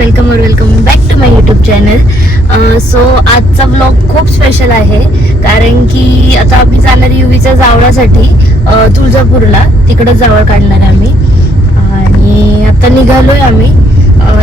Welcome और welcome back to my YouTube channel so आजचा blog खूप स्पेशल आहे कारण की आता आम्ही जाणार युवीच्या जावळासाठी तुळजापूरला. तिकडं जावळ काढणार आहे आम्ही. आणि आता निघालोय आम्ही.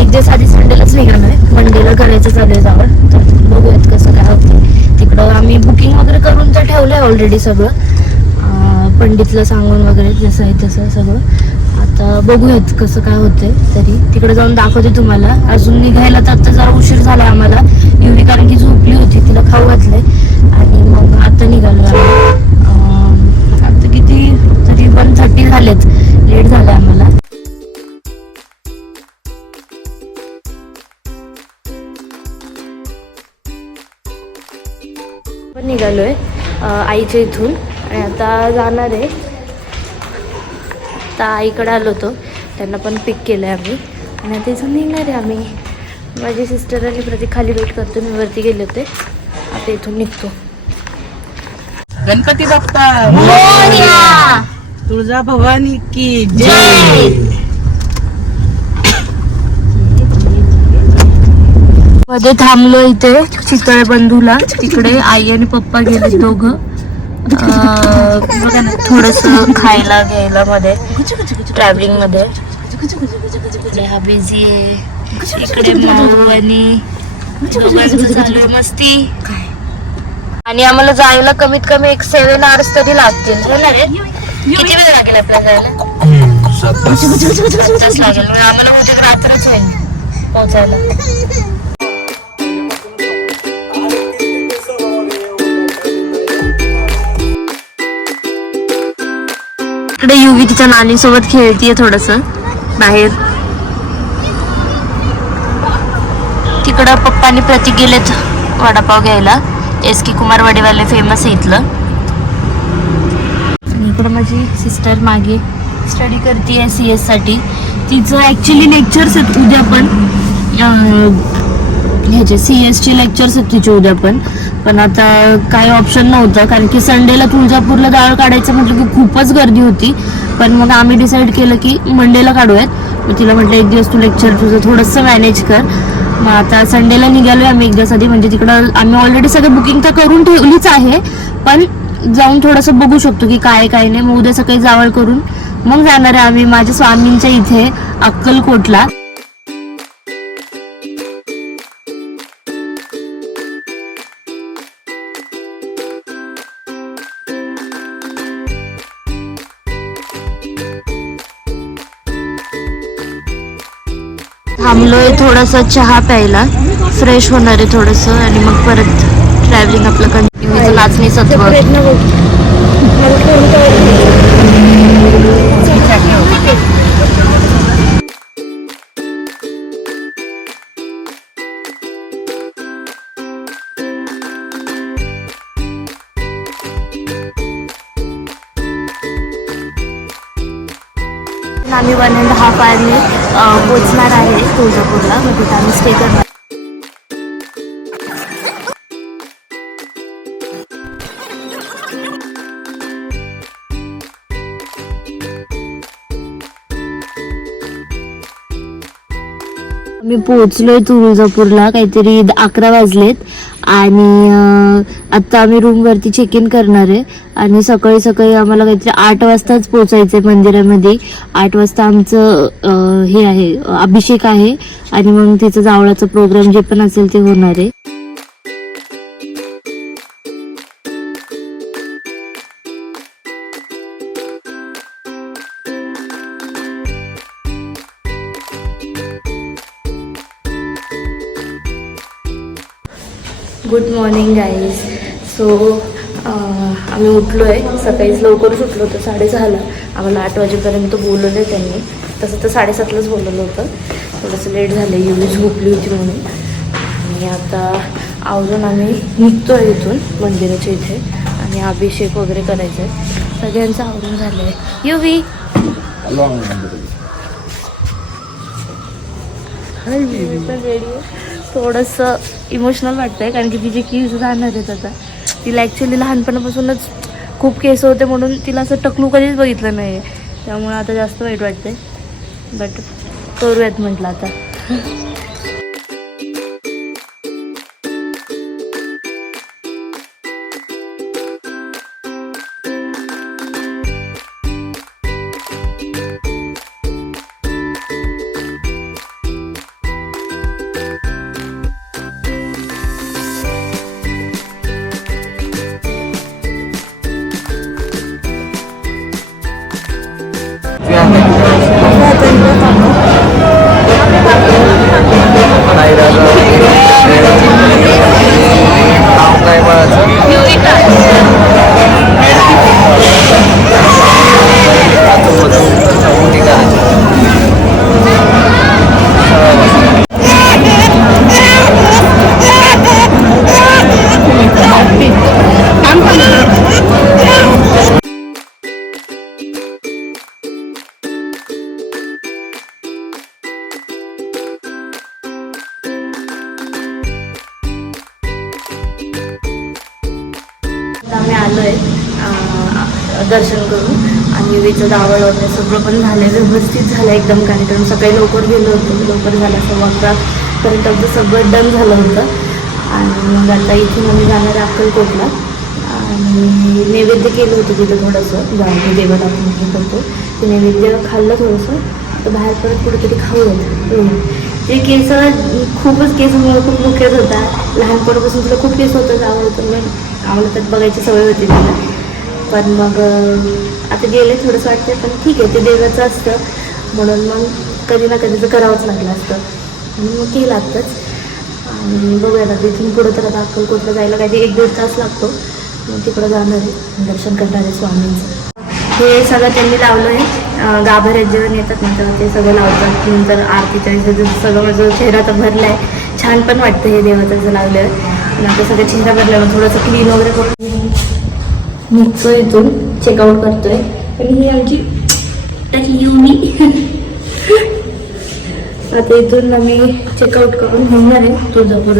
एक दिवस आधी संडेलाच निघालोय. मंडेला करायचं चालू आहे जावळ. तर बघूयात कसं काय होतं तिकडं आम्ही बुकिंग वगैरे करून तर ठेवलंय ऑलरेडी सगळं. पंडितला सांगून वगैरे जसं आहे तसं सगळं. आता बघूयात कसं काय होतंय. तरी तिकडे जाऊन दाखवते तुम्हाला. अजून निघायला तर आता जरा उशीर झाला आम्हाला. एवढी कारण की झोपली होती तिला खाऊ घातलंय. आणि मग आता निघालो आम्ही. आता किती तरी वन थर्टी झालेत. लेट झालं आम्हाला. पण निघालोय आईच्या इथून. आणि आता जाणार आहे. आता आईकडे आलो होतो. त्यांना पण पिक केलं आहे आम्ही. आणि आता इथून निघणार आहे आम्ही. माझी सिस्टर आणि प्रतीक खाली वेट करतो मी वरती गेले होते. आता इथून निघतो. गणपती बाप्पा. तुळजा भवानी की जय! मध्ये थांबलो इथे चितळे बंधूला तिकडे आई आणि पप्पा गेले दोघं. बघा ना थोडस खायला घ्यायला मध्ये ट्रॅव्हलिंगमध्ये. हा बिझी आहे. इकडे आणि आहे मस्ती. आणि आम्हाला जायला कमीत कमी एक सेव्हन आवर्स तरी लागतील. हो किती वेळ लागेल आपल्याला जायला? लागेल. आम्हाला उद्या रात्रच होईल पोहोचायला. इकडे युवी तिच्या नानीसोबत खेळतीये थोडस. बाहेर. तिकडं पप्पानी प्रतीक गेलेत वडापाव घ्यायला. S K Kumar Vadewale famous आहे इथलं. आणि इकडं माझी सिस्टर मागे स्टडी करते आहे सी एससाठी. तिचं ॲक्च्युली लेक्चर्स आहेत उद्या पण. ह्याचे सी एसचे लेक्चर्स आहेत तिचे उद्या पण. पण आता काही ऑप्शन नव्हतं कारण की संडेला तुळजापूरला डाळ काढायचं म्हटलं की खूपच गर्दी होती. पण मग आम्ही डिसाईड केलं की मंडेला काढूयात. मग तिला म्हटलं एक दिवस तू लेक्चर तुझं थोडंसं मॅनेज कर. मग आता संडेला निघालोय आम्ही एक दिवस आधी. म्हणजे तिकडं आम्ही ऑलरेडी सगळं बुकिंग तर करून ठेवलीच आहे. पण जाऊन थोडंसं बघू शकतो की काय काय नाही. मग उद्या सकाळी जावळ करून मग जाणार आहे आम्ही. माझ्या स्वामींच्या इथे अक्कलकोटला. थांबलोय थोडासा चहा प्यायला. फ्रेश होणार आहे थोडंसं आणि मग परत ट्रॅव्हलिंग आपलं कंटिन्यू नाचणी आम्ही वन अँड हाफ आवरने पोचणार आहे तुळजापूरला. मग तिथं आम्ही स्टे करणार. मी पोहोचलोय तुळजापूरला काहीतरी द- अकरा वाजलेत. आणि आत्ता आता आम्ही रूम वरती चेक इन करणार आहे. आणि सकाळी सकाळी आम्हाला काहीतरी आठ वाजताच पोचायचंय मंदिरामध्ये. आठ वाजता आमचं हे आहे अभिषेक आहे. आणि मग तिचं जावळाचं प्रोग्राम जे पण असेल ते होणार आहे. गुड मॉर्निंग गाईज सो आम्ही उठलो आहे सकाळीच लवकरच उठलो होतो साडेसहाला. आम्हाला आठ वाजेपर्यंत बोलवलं आहे त्यांनी. तसं तर साडेसातलाच बोलवलं होतं. थोडंसं लेट झालं युवी झोपली होती म्हणून. आणि आता आवरून आम्ही निघतो आहे इथून मंदिराच्या इथे. आणि अभिषेक वगैरे करायचं आहे सगळ्यांचं आवरून झालं आहे युवी मी पण रेडी आहे. थोडंसं इमोशनल वाटतंय कारण की तिचे केस जाणार आहेत आता तिला ॲक्च्युली लहानपणापासूनच खूप केस होते म्हणून तिला असं टकलू कधीच बघितलं नाही त्यामुळे आता जास्त वाईट वाटतंय. बट करूयात म्हटलं आता. दर्शन करून आणि युवीचं दावळ वगैरे सगळं पण झालं आहे व्यवस्थित झालं एकदम कार्यक्रम सकाळी लवकर गेलो होतो. लवकर झाला सव्वा अकरा पर्यंत आमचं सगळं डन झालं होतं. आणि मग आता इथून आम्ही जाणार आहे अक्कलकोटला. आणि नैवेद्य केलं होतं तिथं थोडंसं. जाऊन देवाला आपण हे करतो. ते नैवेद्य खाल्लं थोडंसं. तर बाहेर परत कुठेतरी खाऊ एवढं. हो. ते केस खूपच केस मला खूप मुख्यच होता. लहानपणापासून तुला खूप केस होतं जावं होतं. मग आम्हाला त्यात बघायची सवय होती तिला. पण मग आता गेले थोडंसं वाटते पण ठीक आहे ते देवाचं असतं. म्हणून मग कधी ना कधी तर करावंच लागलं असतं. मग केलं आत्ताच. आणि बघूया आता तिथून पुढं तर आता अक्कलकोटला जायला काहीतरी एक दीड तास लागतो. मग तिकडं जाणार आहे दर्शन करणार आहे स्वामींचं. हे सगळं त्यांनी लावलं आहे. गाभाऱ्यात जेवण येतात ना तेव्हा ते सगळं लावतात. नंतर आरतीच्या सगळं माझं चेहरा तर भरला आहे छान पण वाटतं हे देवाचं लावलं आहे आता सगळं चेहरा भरल्यावर थोडंसं क्लीन वगैरे करून निघतो इथून चेकआउट करतोय. आणि ही आमची युमी आता इथून आम्ही चेकआउट करून निघणार आहे. तुळजापूर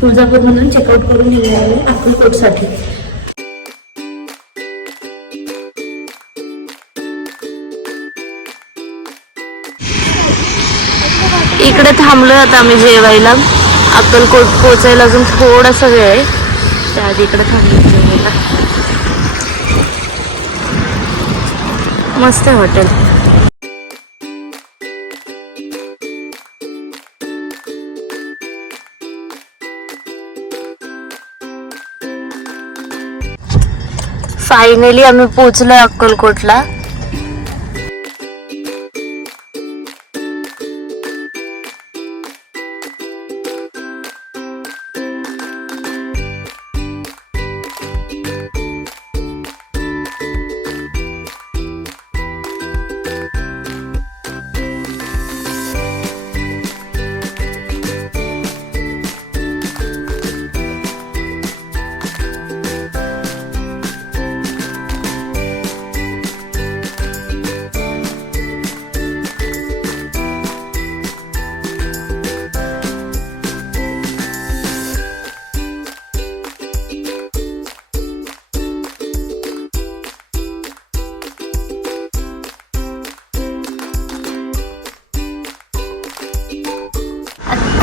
तुळजापूरमधून चेकआउट करून निघणार आहे अक्कलकोटसाठी. इकडे थांबलोय आता आम्ही जेवायला. अक्कलकोट पोचायला अजून थोडासा वेळ आहे. त्या आधी इकडे थांबलो जेवायला. मस्त आहे हॉटेल फायनली आम्ही पोचलोय अक्कलकोटला.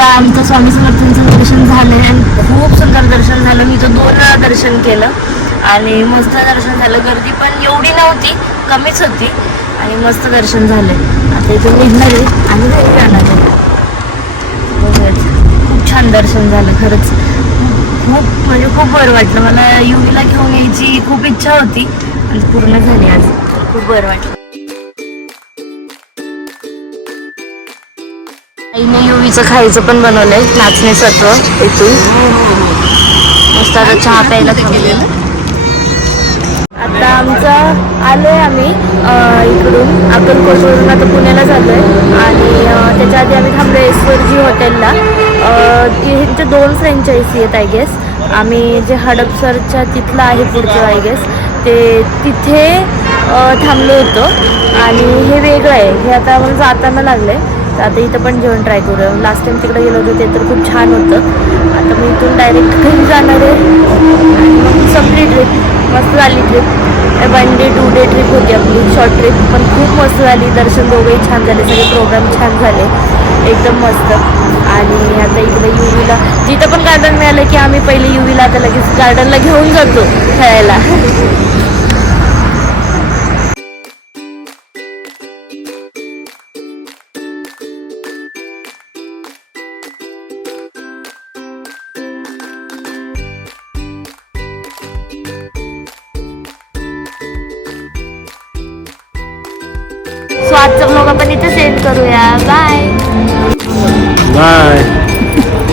आता आमचं स्वामी समर्थांचं दर्शन झालं आणि खूप सुंदर दर्शन झालं. मी तो दोन वेळा दर्शन केलं आणि मस्त दर्शन झालं. गर्दी पण एवढी नव्हती कमीच होती आणि मस्त दर्शन झालं आता इथून निघणार आहे आणि घरी जाणार आहे. खूप छान दर्शन झालं खरंच. खूप म्हणजे खूप बरं वाटलं. मला युवीला घेऊन यायची खूप इच्छा होती आणि पूर्ण झाली आज. खूप बरं वाटलं. आईने युवीचं खायचं पण बनवलंय नाचणे सत्व. इथून मस्त आता चहा प्यायला आता आमचं आलोय आम्ही इकडून. अक्कलकोटवरून आता पुण्याला चाललोय. आणि त्याच्या आधी आम्ही थांबलो एसवरजी हॉटेलला. ह्यांच्या दोन फ्रँचायसी आहेत आय गेस आम्ही जे हडपसरच्या तिथलं आहे पुढचं आय गेस ते तिथे थांबलो होतो. आणि हे वेगळं आहे. हे आता आम्हाला जाताना लागलं आहे आता इथं पण जेवण ट्राय करूया. लास्ट टाइम तिकडे गेलो होतो ते तर खूप छान होतं. आता मी इथून डायरेक्ट घरी जाणार आहे. आणि संपली ट्रिप मस्त झाली trip one day two day trip होती आपली. शॉर्ट ट्रिप पण खूप मस्त झाली. दर्शन दोघंही छान झाले. सगळे प्रोग्राम छान झाले. एकदम मस्त. आणि आता इकडे युवीला जिथं पण गार्डन मिळालं की आम्ही पहिले युवीला आता लगेच गार्डनला घेऊन जातो खेळायला. आपण इथे सेंड करूया बाय. बाय